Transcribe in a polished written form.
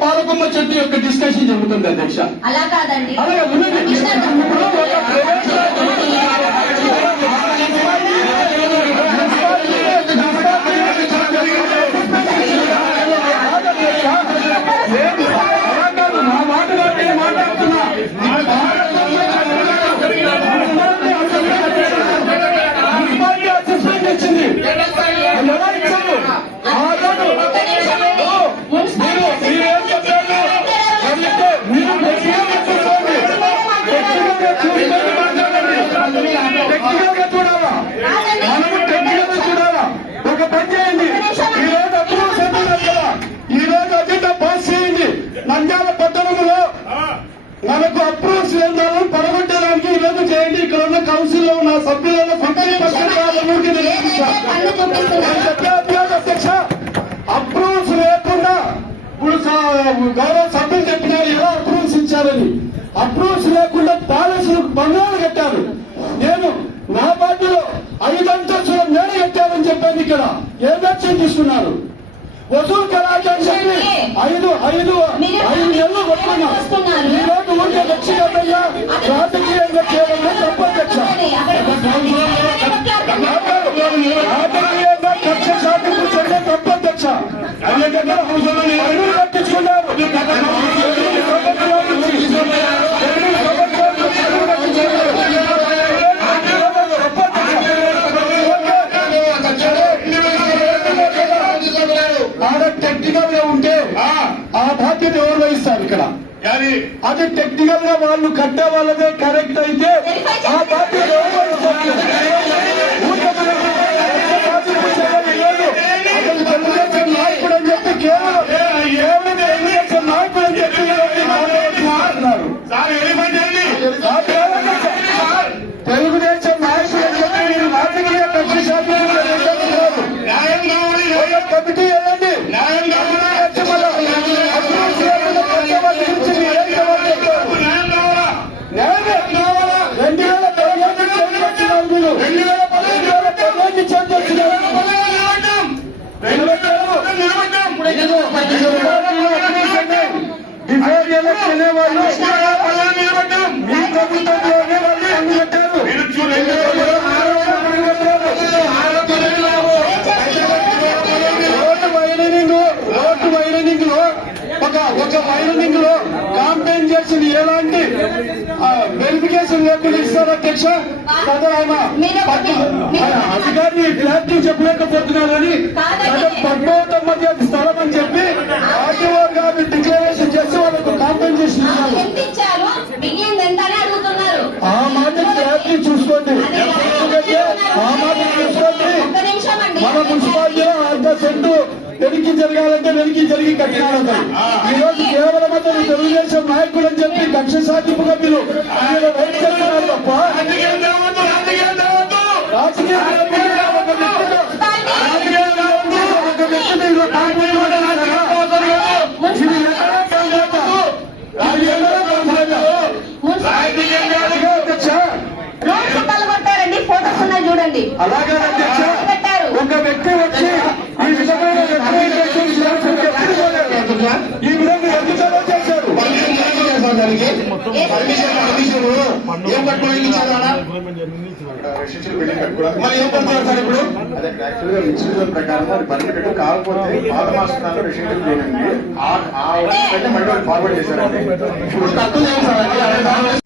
పాలకొమ్మ చెట్టు యొక్క డిస్కషన్ జరుగుతుంది అధ్యక్ష. అలా కాదండి. మనకు అప్రూవ్స్ లేదాలను పడగొట్టడానికి ఈరోజు చేయండి. ఇక్కడ ఉన్న కౌన్సిల్ లో ఉన్న సభ్యులను అధ్యక్ష అప్రూవ్స్ లేకుండా ఇప్పుడు గౌరవ సభ్యులు చెప్పినారు ఎలా అప్రూవ్స్ ఇచ్చారని. అప్రూవ్స్ లేకుండా ప్యాలెస్లు బంగారు కట్టారు. నేను నా పార్టీలో 5 అంతస్తుల మేడ కట్టారని చెప్పాను. ఇక్కడ ఏ లక్ష్యం తీసుకున్నారు? వసూలు కళాకారులు ఐదు నెలలు కొట్టుకున్నా. ఈ రోజు ఊరికే వ్యక్తిగతంగా రాజకీయంగా చేయడం తప్పధ్యక్ష. రాజకీయంగా కక్ష సాధింపు చేయడం తప్పధ్యక్ష. కట్టించుకున్నారు. టెక్నికల్ గా ఉంటే ఆ బాధ్యత ఎవరు వహిస్తారు ఇక్కడ? అది టెక్నికల్ గా వాళ్ళు కట్టే వాళ్ళదే కరెక్ట్ అయితే ఆ బాధ్యత ఎవరు వహిస్తారు? తెలుగుదేశం నాయకుడు అని చెప్పి కేవలం తెలుగుదేశం నాయకుడు అని చెప్పి మాట్లాడుతున్నారు. తెలుగుదేశం నాయకుడు అని చెప్పి మీరు రాజకీయ కక్ష సాధించారు. కమిటీ ఒక మైనింగ్ లో కాంపెన్సేషన్ ఎలాంటి వెరిఫికేషన్ లేకుండా ఇస్తారు అధ్యక్ష. అధికారిని క్లారిటీ చెప్పలేకపోతున్నారని పద్మావతం మధ్య స్థలం అని చెప్పి ఆర్టీఓ గారిని డిక్లరేషన్ చేసి వాళ్ళకు కాంపెన్సేషన్ ఇస్తారు. ఆ మాట క్లారిటీ చూసుకోండి. ఆ మాట చూసుకోండి. మన మున్సిపాలిటీలో 1/2 వెనక్కి జరగాలంటే వెనక్కి జరిగి కట్టినాడు. ఈ రోజు కేవలం అతను తెలుగుదేశం నాయకుడు అని చెప్పి కక్ష సాధింపుగా మీరు రైట్ చేస్తున్నారు తప్ప రాజకీయ ఫోటోస్ ఉన్నాయి చూడండి. అలాగే ఒక వ్యక్తి వచ్చి ఈ విధమైన ఈ విధంగా ఎందుకు చేశారు? ఏం కట్టుకోవడానికి ఇప్పుడు ప్రకారం అది పర్మిటెడ్ కాకపోతే పాత మాస్టర్ రెసిడెంట్ లేదండి. మళ్ళీ ఫార్వర్డ్ చేశారండి. ఇప్పుడు